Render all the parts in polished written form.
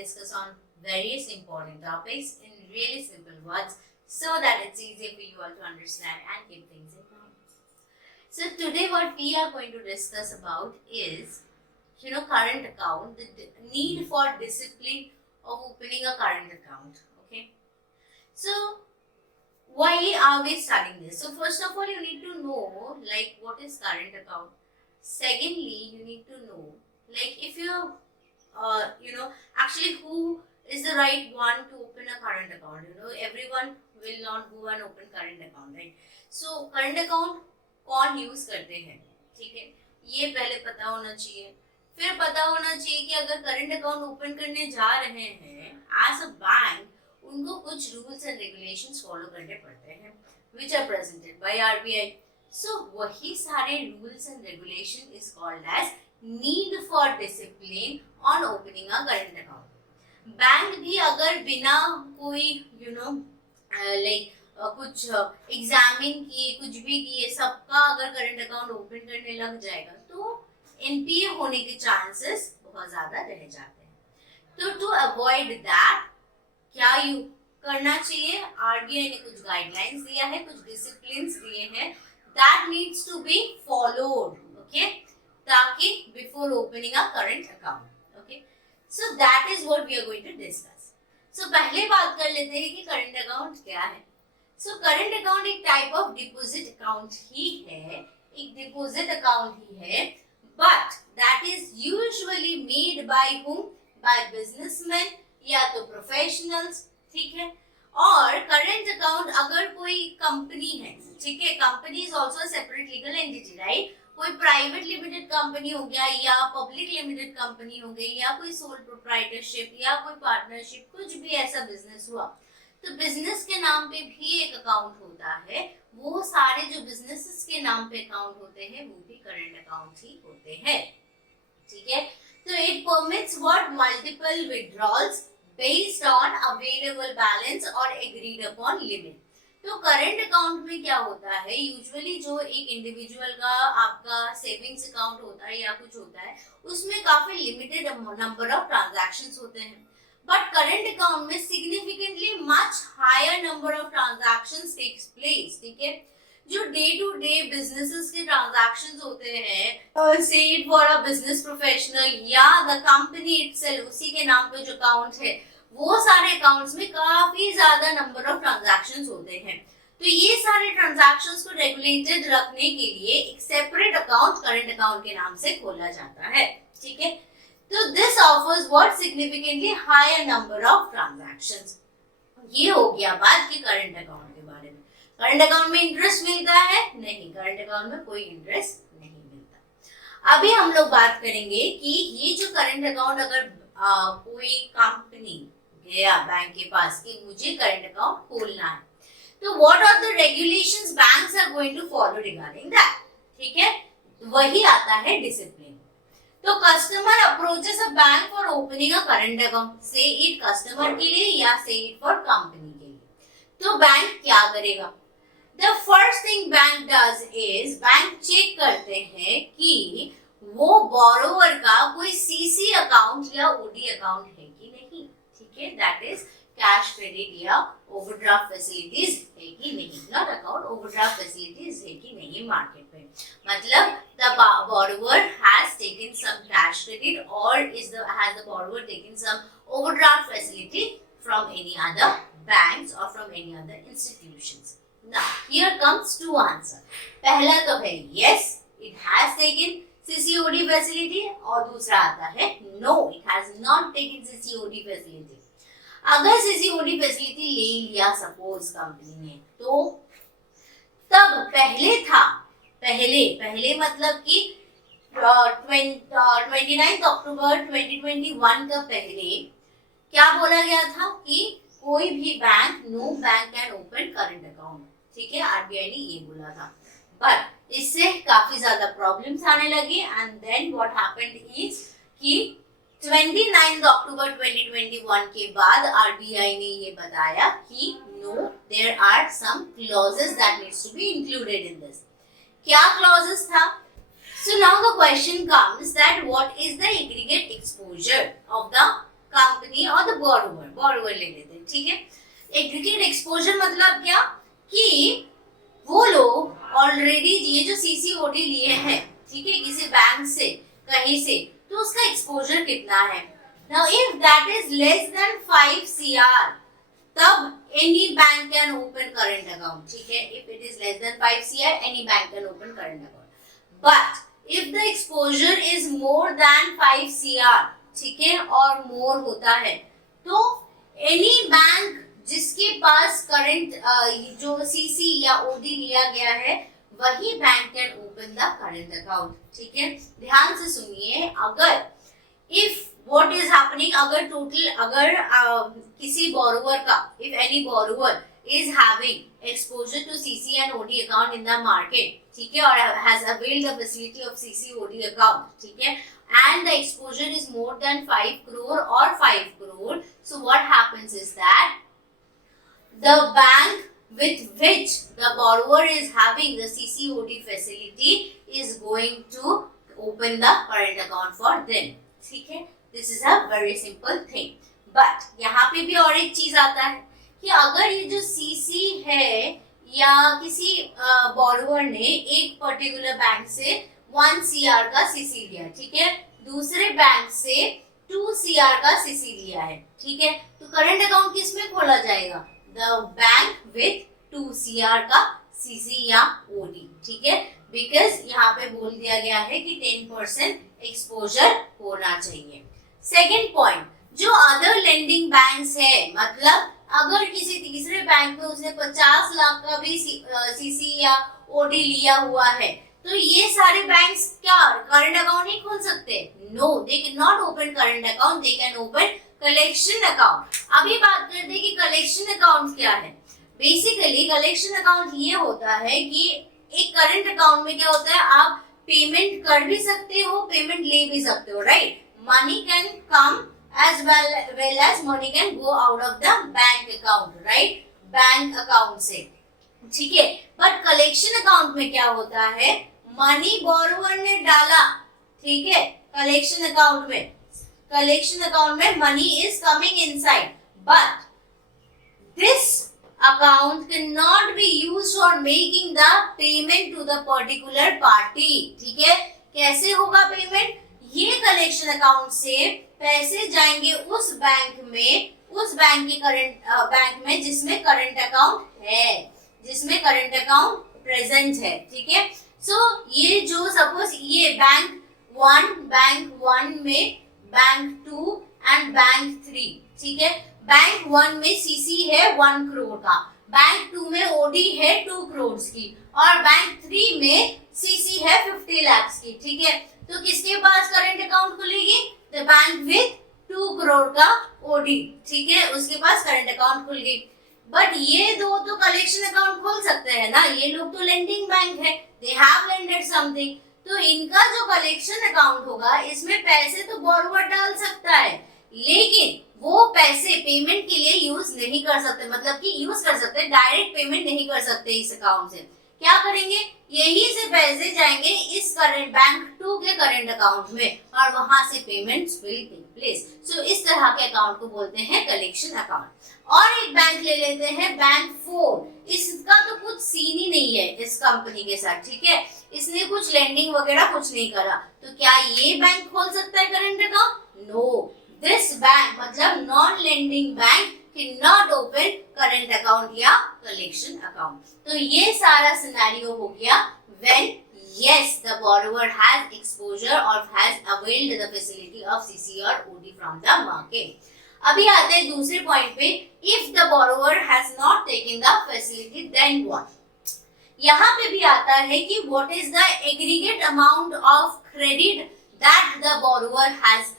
discuss on various important topics in really simple words so that it's easier for you all to understand and keep things in mind. So today what we are going to discuss about is, current account, the need for discipline of opening a current account. Okay. So why are we studying this? So first of all, you need to know what is current account. Secondly, you need to know if you actually who is the right one to open a current account. Everyone will not go and open current account, right? So current account कौन use करते हैं, ठीक है, ये पहले पता होना चाहिए. फिर पता होना चाहिए कि अगर करंट अकाउंट ओपन करने जा रहे हैं एज अ बैंक, उनको कुछ रूल्स एंड रेगुलेशंस फॉलो करने पड़ते हैं which are presented by RBI. So वही सारे rules and regulation is called as need for discipline on opening a current account. Bank भी अगर बिना कोई कुछ एग्जामिन किए, कुछ भी किए, सबका अगर करंट अकाउंट ओपन करने लग जाएगा तो एनपीए होने के चांसेस बहुत ज्यादा रह जाते हैं. तो टू अवॉइड दैट क्या यू करना चाहिए, आरबीआई ने कुछ गाइडलाइंस दिया है, कुछ डिसिप्लिन्स दिए हैं that needs to be followed. Okay, ताकि before opening a current account. Okay, so that is what we are going to discuss. So पहले बात कर लेते हैं कि करंट अकाउंट क्या है. सो करंट अकाउंट एक टाइप ऑफ डिपॉजिट अकाउंट ही है, एक डिपॉजिट अकाउंट ही है, but that is usually made by hmm, by businessman या तो प्रोफेशनल्स. ठीक है. और करंट अकाउंट अगर कोई कंपनी है, ठीक है, company is also separate legal entity, right. कोई प्राइवेट लिमिटेड कंपनी हो गया या पब्लिक लिमिटेड कंपनी हो गई या कोई सोल प्रोप्राइटरशिप या कोई पार्टनरशिप, कुछ भी ऐसा बिजनेस हुआ तो बिजनेस के नाम पे भी एक अकाउंट होता है. वो सारे जो बिजनेसेस के नाम पे अकाउंट होते हैं वो भी करंट अकाउंट ही होते हैं. ठीक है. तो it permits what multiple withdrawals based on available balance और एग्रीड अपॉन लिमिट. तो करंट अकाउंट में क्या होता है, यूजुअली जो एक इंडिविजुअल का आपका सेविंग्स अकाउंट होता है या कुछ होता है, उसमें काफी लिमिटेड नंबर ऑफ ट्रांजैक्शंस होते हैं. But current account में significantly much higher number of transactions takes place. ठीक है. जो डे टू डे बिजनेसेस के ट्रांजैक्शंस होते हैं, say it for a business professional या the company itself, उसी के नाम पे जो अकाउंट है, वो सारे अकाउंट्स में काफी ज्यादा नंबर ऑफ ट्रांजैक्शंस होते हैं. तो ये सारे ट्रांजैक्शंस को रेगुलेटेड रखने के लिए एक सेपरेट अकाउंट करंट अकाउंट के नाम से खोला जाता है. ठीक है. तो this offers what significantly higher number of transactions. ये हो गया बात की करंट अकाउंट के बारे में. करंट अकाउंट में इंटरेस्ट मिलता है? नहीं, करंट अकाउंट में कोई इंटरेस्ट नहीं मिलता. अभी हम लोग बात करेंगे कि ये जो करंट अकाउंट अगर कोई कंपनी गया बैंक के पास कि मुझे करंट अकाउंट खोलना है, तो what are the regulations banks are going to follow regarding that? ठीक है. वही आता है डिसिप्लिन. तो customer approaches a bank for opening a current account, से इट कस्टमर के लिए या से इट फॉर कंपनी के लिए. तो बैंक क्या करेगा? The first thing bank does is, bank cheque करते हैं कि वो बोरोवर का कोई सीसी अकाउंट या ओडी अकाउंट है कि नहीं. ठीक है. दैट इज कैश क्रेडिट या ओवरड्राफ्ट फैसिलिटीज है कि नहीं. नॉट अकाउंट, ओवरड्राफ्ट फैसिलिटीज है कि नहीं मार्केट में. मतलब the borrower has taken some cash credit or has the borrower taken some overdraft facility from any other banks or from any other institutions. Now here comes two answer. पहला तो है yes, it has taken CCOD facility, और दूसरा आता है no, it has not taken CCOD facility. अगर CCOD facility ले लिया सपोज कंपनी ने, तो तब पहले था, पहले मतलब कि 29 अक्टूबर 2021 का पहले क्या बोला गया था कि कोई भी bank, no bank can open current account. ठीक है. आरबीआई ने ये बोला था, बट इससे काफी ज्यादा प्रॉब्लम्स आने लगे and then what happened is कि 29 अक्टूबर 2021 के बाद आरबीआई ने ये बताया कि no, there are some clauses that needs to be included in this. क्या क्लॉजेस था? So now the question comes that what is the aggregate exposure of the company और द बोरोवर ले लेते हैं, ठीक है। एग्रीगेट एक्सपोजर मतलब क्या कि वो लोग ऑलरेडी ये जो सीसीओडी लिए हैं, ठीक है, किसी बैंक से कहीं से, तो उसका एक्सपोजर कितना है। Now if that is less than 5 CR तब any bank can open current account, ठीक है। If it is less than 5 CR any bank can open current account, but if the exposure is more than 5 CR, ठीक है, और मोर होता है, तो any bank जिसके पास करंट जो सीसी या ओडी लिया गया है वही bank can open the current account, ठीक है। ध्यान से सुनिए, अगर इफ व्हाट इज हैपनिंग, अगर टोटल अगर किसी बोरोवर का, if any borrower is having exposure to CC and OD account in the market, ठीक है, और has availed the facility of CC OD account, ठीक है, and the exposure is more than 5 crore or 5 crore, so what happens is that the bank with which the borrower is having the CC OD facility is going to open the current account for them, ठीक है। This is a very simple thing, but यहाँ पे भी और एक चीज आता है कि अगर ये जो सीसी है या किसी बोरोवर ने एक पर्टिकुलर बैंक से 1 CR का सीसी लिया, ठीक है, दूसरे बैंक से 2 CR का सीसी लिया है, ठीक है, तो करंट अकाउंट किस में खोला जाएगा, द बैंक विथ 2 CR का सीसी या ओडी, ठीक है, बिकॉज यहाँ पे बोल दिया गया है कि 10% एक्सपोजर होना चाहिए। सेकेंड पॉइंट, जो अदर लेंडिंग बैंक्स है, मतलब अगर किसी तीसरे बैंक में उसने 50 लाख का भी सीसी या ओडी लिया हुआ है, तो ये सारे बैंक्स क्या करंट अकाउंट नहीं खोल सकते, no, they can not open current account, they can open collection account. अभी बात करते हैं कि कलेक्शन अकाउंट क्या है। बेसिकली कलेक्शन अकाउंट ये होता है कि एक करंट अकाउंट में क्या होता है, आप पेमेंट कर भी सकते हो, पेमेंट ले भी सकते हो, right, money can come as well as money can go out of the bank account, right, bank account से, ठीक है। बट कलेक्शन अकाउंट में क्या होता है, मनी बोरोवर ने डाला, ठीक है, कलेक्शन अकाउंट में money is coming inside, but this account cannot be used for making the payment to the particular party, ठीक है। कैसे होगा पेमेंट, ये कलेक्शन अकाउंट से पैसे जाएंगे उस बैंक में, उस बैंक के बैंक में जिसमें करंट अकाउंट है, जिसमें करंट अकाउंट प्रेजेंट है, ठीक है। सो ये जो सपोज ये बैंक वन में बैंक 2 एंड बैंक 3, ठीक है, बैंक 1 में सीसी है 1 करोड़ का, बैंक 2 में ओडी है 2 करोड़ की, और बैंक 3 में सीसी है 50 लाख की, ठीक है। तो किसके पास करंट अकाउंट खुलेगी, द बैंक विथ 2 करोड़ का ओडी, ठीक है, उसके पास करंट अकाउंट खुल गई। बट ये दो तो कलेक्शन अकाउंट खोल सकते हैं ना, ये लोग तो लेंडिंग बैंक है, दे हैव लेंडेड समथिंग, तो इनका जो कलेक्शन अकाउंट होगा इसमें पैसे तो बोरोवर डाल सकता है, लेकिन वो पैसे पेमेंट के लिए यूज नहीं कर सकते, मतलब कि यूज कर सकते, डायरेक्ट पेमेंट नहीं कर सकते इस अकाउंट से। क्या करेंगे, यही से पैसे जाएंगे इस करंट बैंक 2 के करंट अकाउंट में, और वहां से पेमेंट्स विल टेक प्लेस। सो इस तरह के अकाउंट को बोलते हैं कलेक्शन अकाउंट। और एक बैंक ले लेते हैं बैंक 4, इसका तो कुछ सीन ही नहीं है इस कंपनी के साथ, ठीक है, इसने कुछ लेंडिंग वगैरह कुछ नहीं करा, तो क्या ये बैंक खोल सकता है current account, no, this bank मतलब non lending bank cannot open current account या collection account। तो ये सारा सिनेरियो हो गया when yes the borrower has exposure or has availed the facility of CC or OD from the market। अभी आते हैं दूसरे पॉइंट पे, if the borrower has not taken the facility then what। यहाँ पे भी आता है कि what is the aggregate amount of credit that the borrower has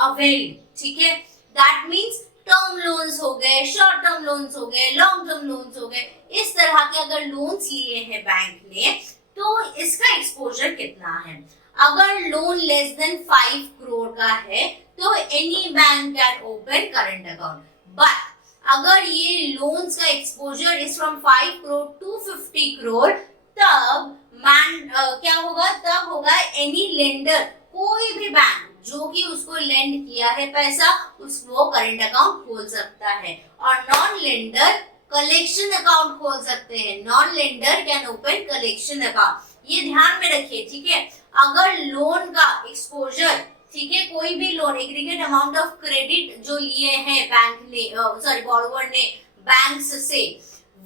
availed, ठीक है, that means टर्म लोन्स हो गए, शॉर्ट टर्म लोन्स हो गए, लॉन्ग टर्म लोन्स हो गए, इस तरह के अगर लोन्स लिए हैं बैंक ने तो इसका एक्सपोजर कितना है। अगर लोन लेस देन 5 करोड़ का है तो any bank can open current account, but अगर ये लोन्स का exposure is from 5 crore to 50 crore तब क्या होगा, तब होगा एनी लेंडर, कोई भी बैंक जो कि उसको लेंड किया है पैसा, वो करंट अकाउंट खोल सकता है। और नॉन लेंडर कलेक्शन अकाउंट खोल सकते हैं। Non lender can open collection account, ये ध्यान में रखिए, ठीक है। अगर लोन का एक्सपोजर, ठीक है, कोई भी loan aggregate amount of credit जो लिए हैं बैंक ने, सॉरी बॉरोवर ने बैंक्स से,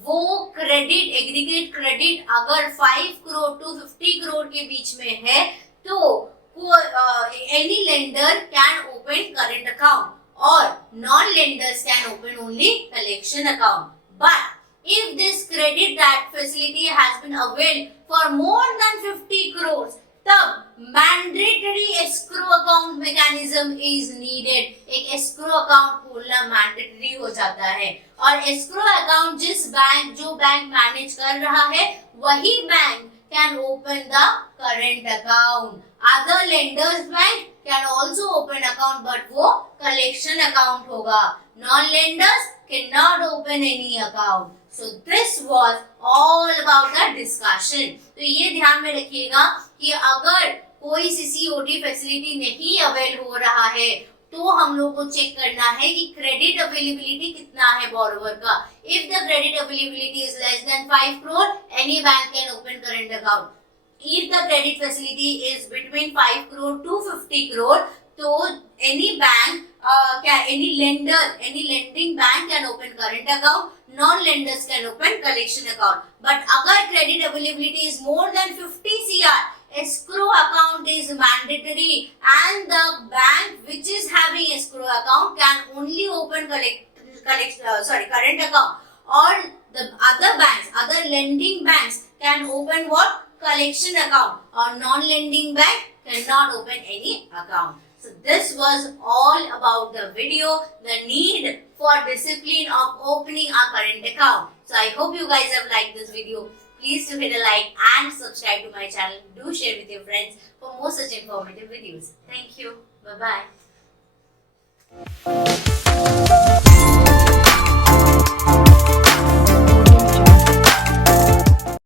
वो क्रेडिट एग्रीगेट क्रेडिट अगर 5 करोड़ टू 50 करोड़ के बीच में है तो any lender can open current account और non lenders can open only collection account. But if this credit that facility has been availed for more than 50 crores, तब mandatory escrow account mechanism is needed. एक escrow account खोलना mandatory हो जाता है। और escrow account जो bank manage कर रहा है वही bank can open the current account. Other lenders bank can also open account but वो कलेक्शन अकाउंट होगा। Non lenders can not open any account. So this was all about the discussion. तो ये ध्यान में रखिएगा कि अगर कोई सीसीओडी फैसिलिटी नहीं अवेल हो रहा है तो हम लोग को चेक करना है कि क्रेडिट अवेलेबिलिटी कितना है बोरोवर का। If the credit availability is less than 5 crore, any bank can open current account. If the credit facility is between 5 crore to 50 crore, तो any bank any lending bank can open current account, non-lenders can open collection account. But अगर credit availability is more than 50 CR, escrow account is mandatory and the bank which is having escrow account can only open current account, or the other lending banks can open what? Collection account, or non-lending bank cannot open any account. So this was all about the video, the need for discipline of opening a current account. So I hope you guys have liked this video. Please do hit a like and subscribe to my channel. Do share with your friends for more such informative videos. Thank you. Bye-bye.